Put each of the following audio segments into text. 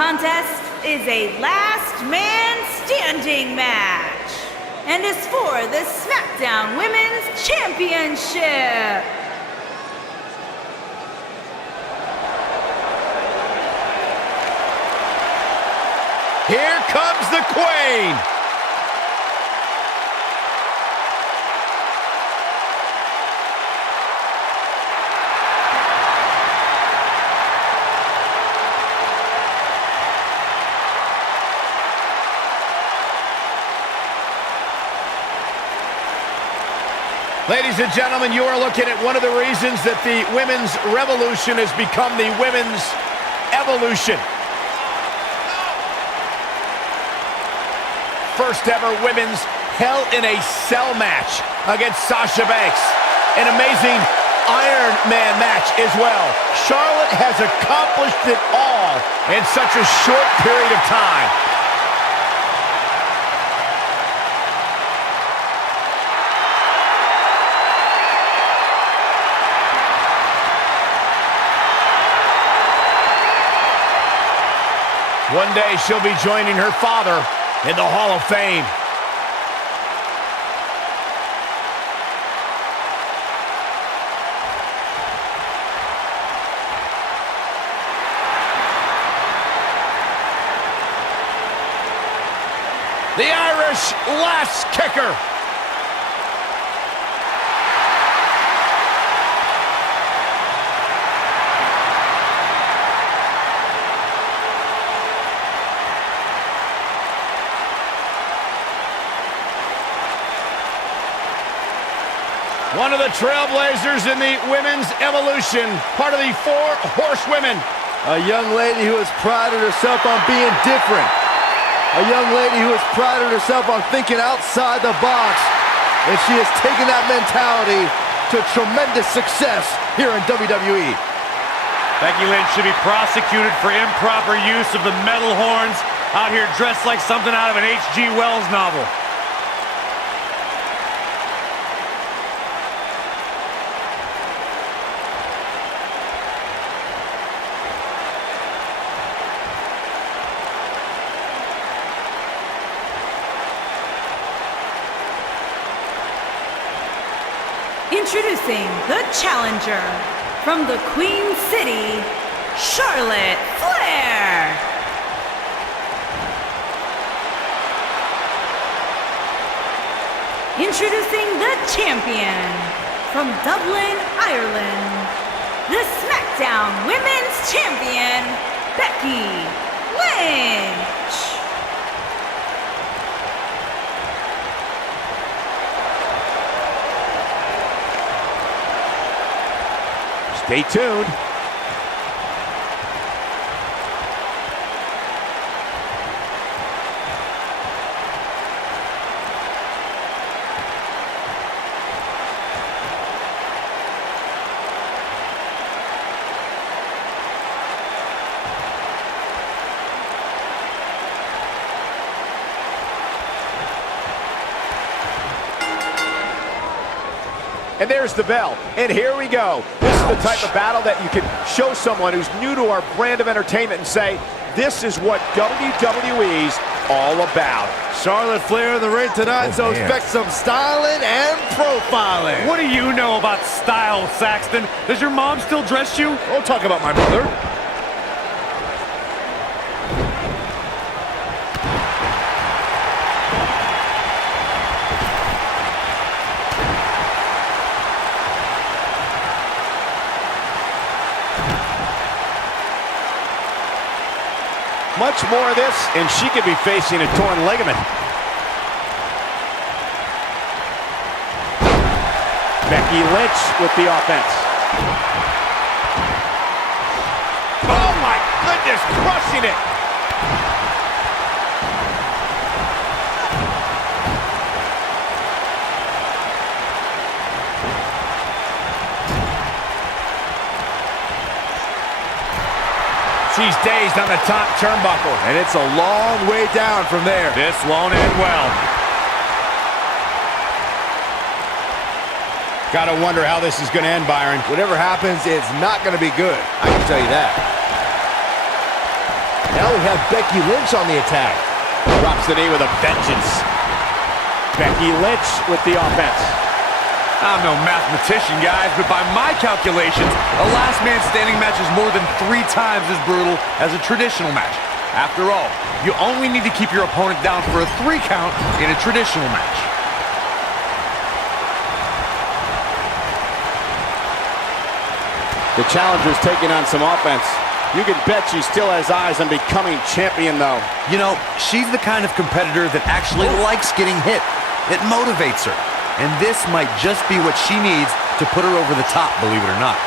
contest is a last man standing match and is for the Smackdown Women's Championship. Here comes the Queen. Ladies and gentlemen, you are looking at one of the reasons that the women's revolution has become the women's evolution. First ever women's Hell in a Cell match against Sasha Banks. An amazing Iron Man match as well. Charlotte has accomplished it all in such a short period of time. One day she'll be joining her father in the Hall of Fame. The Irish lass kicker. One of the trailblazers in the women's evolution, part of the Four Horsewomen. A young lady who has prided herself on being different. A young lady who has prided herself on thinking outside the box. And she has taken that mentality to tremendous success here in WWE. Becky Lynch should be prosecuted for improper use of the metal horns, out here dressed like something out of an H.G. Wells novel. Introducing the challenger from the Queen City, Charlotte Flair. Introducing the champion from Dublin, Ireland, the Smackdown Women's Champion, Becky Lynch. Stay tuned. And there's the bell, and here we go. This is the type of battle that you can show someone who's new to our brand of entertainment and say, this is what WWE's all about. Charlotte Flair in the ring tonight, so expect some styling and profiling. What do you know about style, Saxton? Does your mom still dress you? Don't talk about my mother. Much more of this, and she could be facing a torn ligament. Becky Lynch with the offense. Oh my goodness, crushing it. She's dazed on the top turnbuckle. And it's a long way down from there. This won't end well. Gotta wonder how this is gonna end, Byron. Whatever happens, it's not gonna be good. I can tell you that. Now we have Becky Lynch on the attack. Drops the knee with a vengeance. Becky Lynch with the offense. I'm no mathematician, guys, but by my calculations, a last man standing match is more than 3 times as brutal as a traditional match. After all, you only need to keep your opponent down for a 3 count in a traditional match. The challenger's taking on some offense. You can bet she still has eyes on becoming champion, though. You know, she's the kind of competitor that actually likes getting hit. It motivates her. And this might just be what she needs to put her over the top, believe it or not.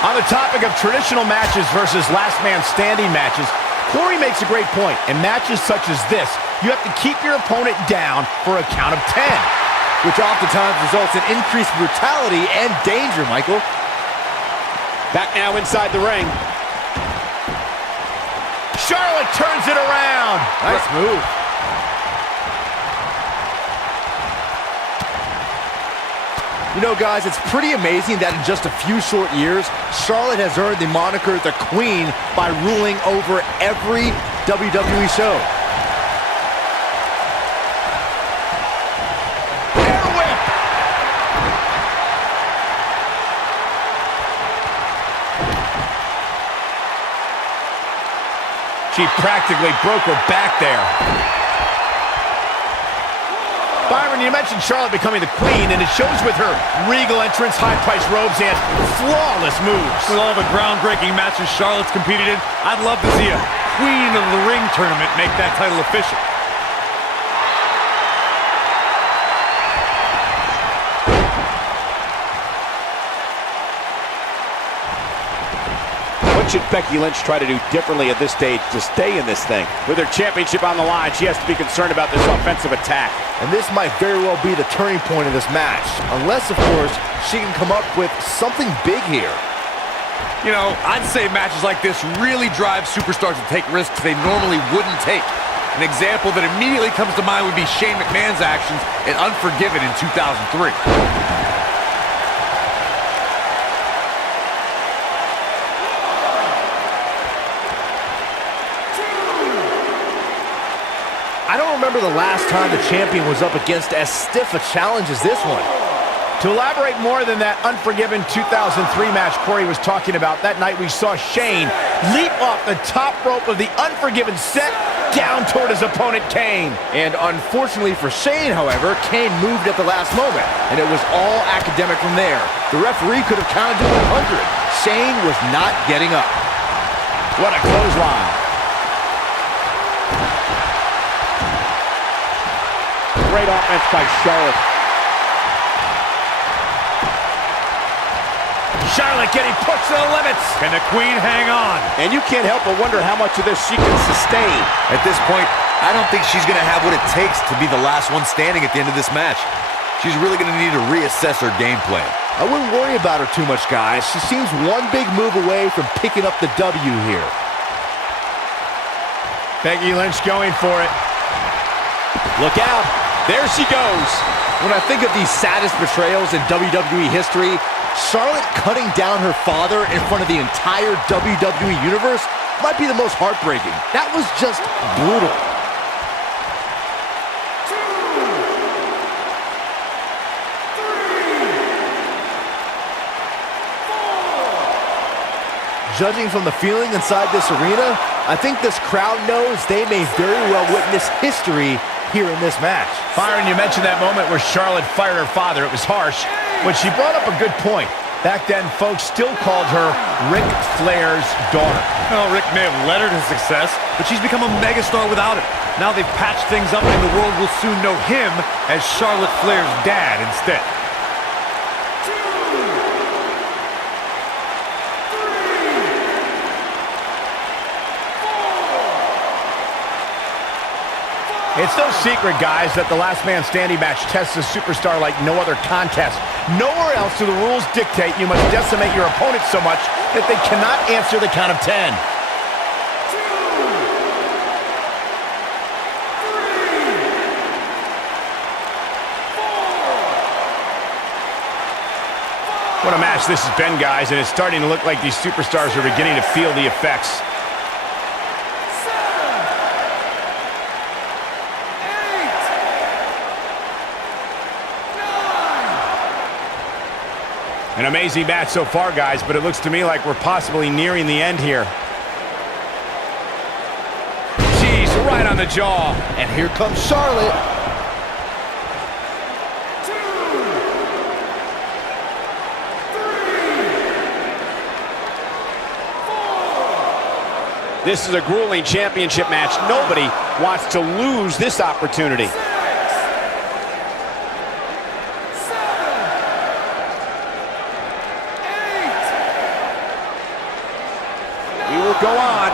On the topic of traditional matches versus last man standing matches, Corey makes a great point. In matches such as this, you have to keep your opponent down for a count of 10. Which oftentimes results in increased brutality and danger, Michael. Back now inside the ring. Charlotte turns it around. Nice move. You know, guys, it's pretty amazing that in just a few short years, Charlotte has earned the moniker the Queen by ruling over every WWE show. Air whip. She practically broke her back there. Byron, you mentioned Charlotte becoming the Queen, and it shows with her regal entrance, high-priced robes, and flawless moves. With all the groundbreaking matches Charlotte's competed in, I'd love to see a Queen of the Ring tournament make that title official. What should Becky Lynch try to do differently at this stage to stay in this thing? With her championship on the line, she has to be concerned about this offensive attack. And this might very well be the turning point of this match. Unless, of course, she can come up with something big here. You know, I'd say matches like this really drive superstars to take risks they normally wouldn't take. An example that immediately comes to mind would be Shane McMahon's actions in Unforgiven in 2003. I don't remember the last time the champion was up against as stiff a challenge as this one. To elaborate more than that Unforgiven 2003 match Corey was talking about, that night we saw Shane leap off the top rope of the Unforgiven set down toward his opponent, Kane. And unfortunately for Shane, however, Kane moved at the last moment, and it was all academic from there. The referee could have counted to 100. Shane was not getting up. What a clothesline. Great offense by Charlotte. Charlotte getting pushed to the limits. Can the Queen hang on? And you can't help but wonder how much of this she can sustain. At this point, I don't think she's going to have what it takes to be the last one standing at the end of this match. She's really going to need to reassess her game plan. I wouldn't worry about her too much, guys. She seems one big move away from picking up the W here. Becky Lynch going for it. Look out. There she goes. When I think of these saddest betrayals in WWE history, Charlotte cutting down her father in front of the entire WWE Universe might be the most heartbreaking. That was just brutal. Judging from the feeling inside this arena, I think this crowd knows they may very well witness history here in this match. Byron, you mentioned that moment where Charlotte fired her father. It was harsh, but she brought up a good point. Back then, folks still called her Ric Flair's daughter. Well, Rick may have led her to success, but she's become a megastar without it. Now they've patched things up and the world will soon know him as Charlotte Flair's dad instead. It's no secret, guys, that the last man standing match tests a superstar like no other contest. Nowhere else do the rules dictate you must decimate your opponent so much that they cannot answer the count of 10. What a match this has been, guys, and it's starting to look like these superstars are beginning to feel the effects. An amazing match so far, guys, but it looks to me like we're possibly nearing the end here. Jeez, right on the jaw. And here comes Charlotte. This is a grueling championship match. Nobody wants to lose this opportunity. We will go on.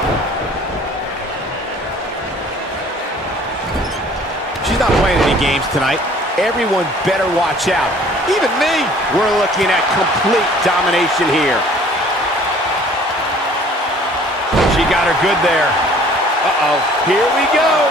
She's not playing any games tonight. Everyone better watch out. Even me. We're looking at complete domination here. She got her good there. Uh-oh. Here we go.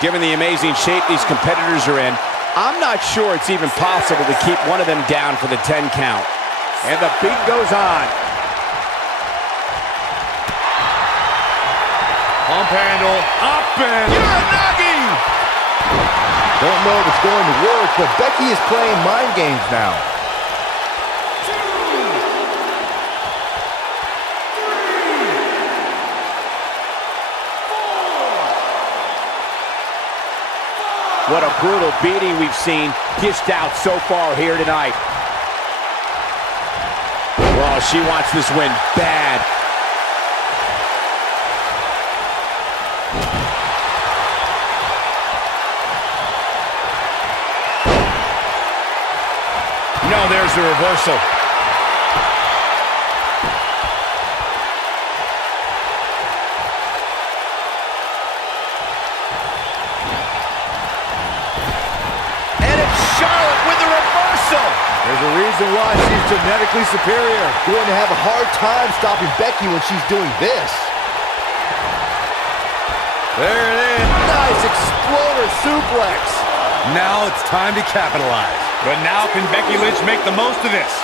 Given the amazing shape these competitors are in, I'm not sure it's even possible to keep one of them down for the 10 count. And the beat goes on. Pump handle, up and... Uranagi! Don't know if it's going to work, but Becky is playing mind games now. What a brutal beating we've seen dished out so far here tonight. Well, she wants this win bad. No, there's the reversal. There's a reason why she's genetically superior. Going to have a hard time stopping Becky when she's doing this. There it is. Nice exploder suplex. Now it's time to capitalize. But now can Becky Lynch make the most of this?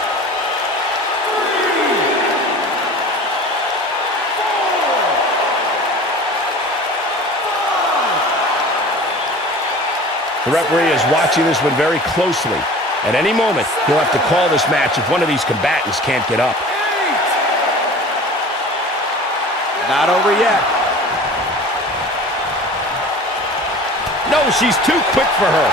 The referee is watching this one very closely. At any moment, he'll have to call this match if one of these combatants can't get up. Not over yet. No, she's too quick for her.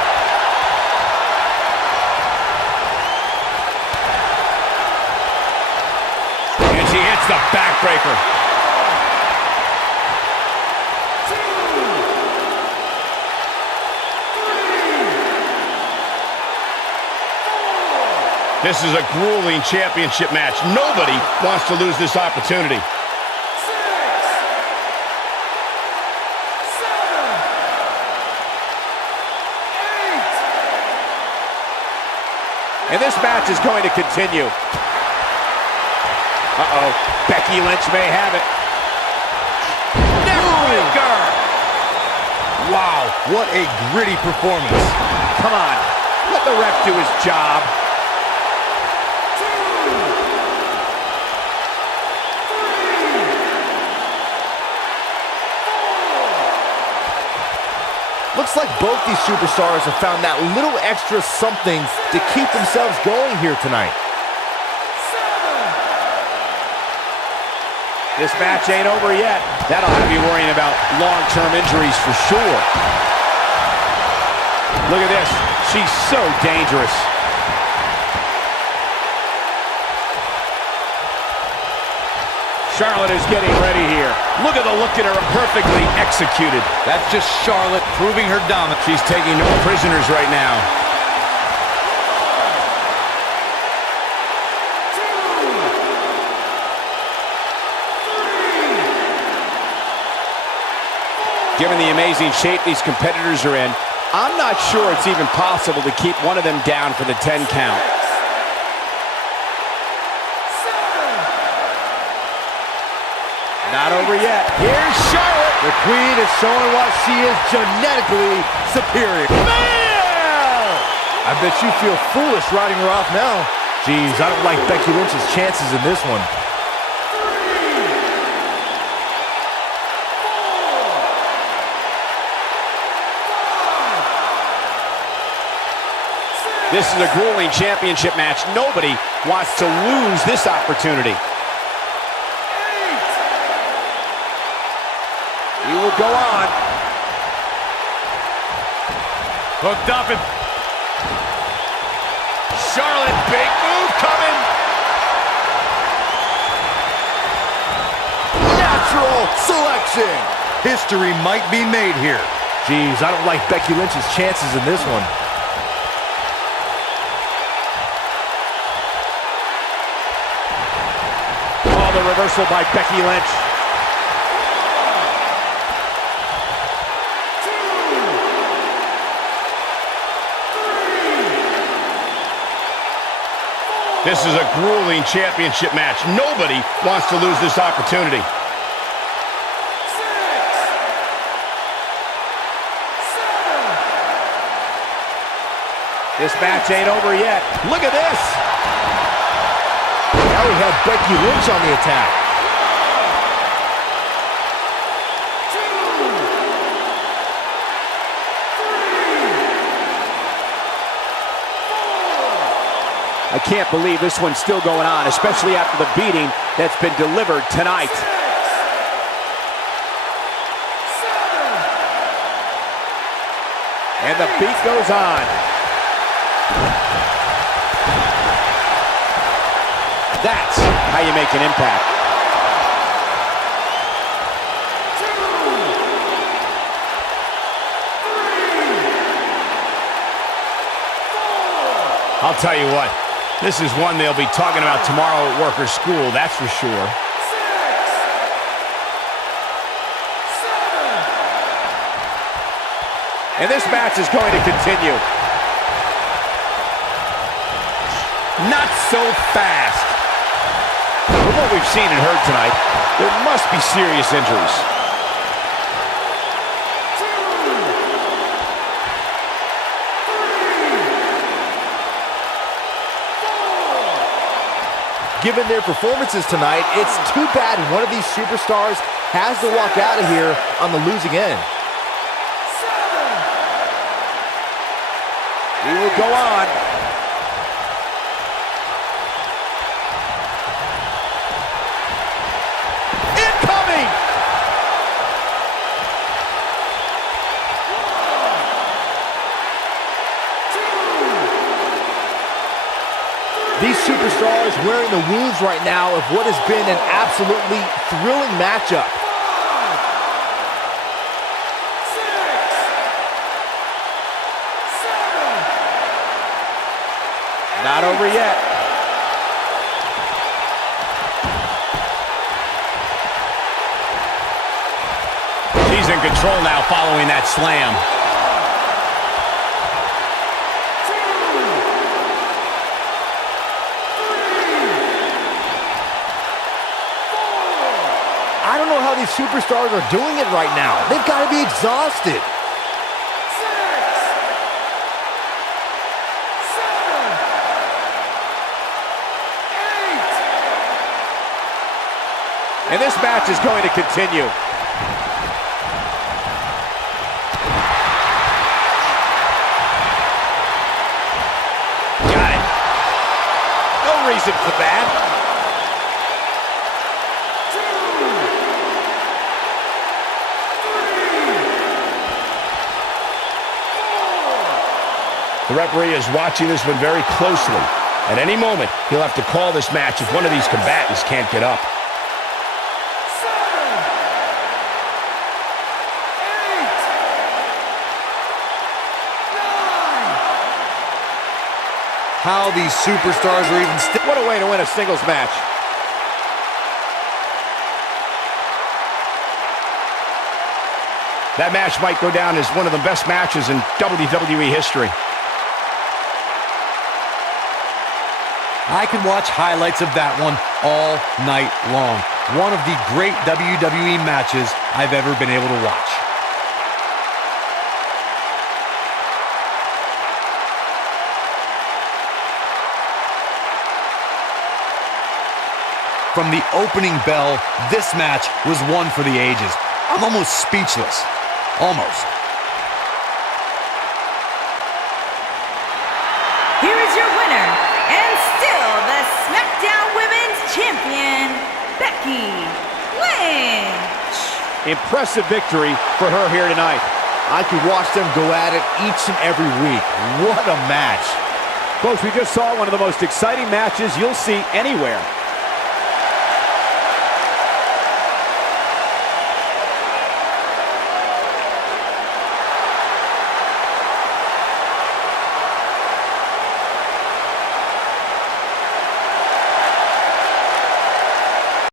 And she hits the backbreaker. This is a grueling championship match. Nobody wants to lose this opportunity. 6, 7, 8. And this match is going to continue. Uh-oh. Becky Lynch may have it. Neckbreaker! Wow, what a gritty performance. Come on, let the ref do his job. Looks like both these superstars have found that little extra something to keep themselves going here tonight. 7. This match ain't over yet. That'll have you worrying about long-term injuries for sure. Look at this. She's so dangerous. Charlotte is getting ready here. Look at the look at her, perfectly executed. That's just Charlotte proving her dominance. She's taking no prisoners right now. 2, 3, 4. Given the amazing shape these competitors are in, I'm not sure it's even possible to keep one of them down for the 10 count. 7. Not over yet. Here's Charlotte. The Queen is showing why she is genetically superior. Man! I bet you feel foolish riding her off now. Geez, I don't like Becky Lynch's chances in this one. 3, This is a grueling championship match. Nobody wants to lose this opportunity. He will go on. Hooked up and Charlotte, big move coming. Natural selection. History might be made here. Jeez, I don't like Becky Lynch's chances in this one. Oh, the reversal by Becky Lynch. This is a grueling championship match. Nobody wants to lose this opportunity. 6, 7. This match ain't over yet. Look at this. Now we have Becky Lynch on the attack. 2, 3, 4. I can't believe this one's still going on, especially after the beating that's been delivered tonight. 6, 7. And the beat goes on. That's how you make an impact. 2, 3, 4. I'll tell you what, this is one they'll be talking about tomorrow at work or school, that's for sure. 6, 7. And this match is going to continue. Not so fast. From what we've seen and heard tonight, there must be serious injuries. 2, 3, 4. Given their performances tonight, it's too bad one of these superstars has to walk out of here on the losing end. 7. He will go on. Incoming! These superstars wearing the wounds right now of what has been an absolutely thrilling matchup. 5, 6, 7. Not over yet. She's in control now following that slam. 2, 3, 4. I don't know how these superstars are doing it right now. They've got to be exhausted. 6, 7. And this match is going to continue. Got it. No reason for that. 2, 3, 4. The referee is watching this one very closely. At any moment, he'll have to call this match if one of these combatants can't get up. 7, 8, 9. How these superstars are even still. What a way to win a singles match. That match might go down as one of the best matches in WWE history. I can watch highlights of that one all night long. One of the great WWE matches I've ever been able to watch. From the opening bell, this match was one for the ages. I'm almost speechless. Almost. Here Becky Lynch. Impressive victory for her here tonight. I could watch them go at it each and every week. What a match. Folks, we just saw one of the most exciting matches you'll see anywhere.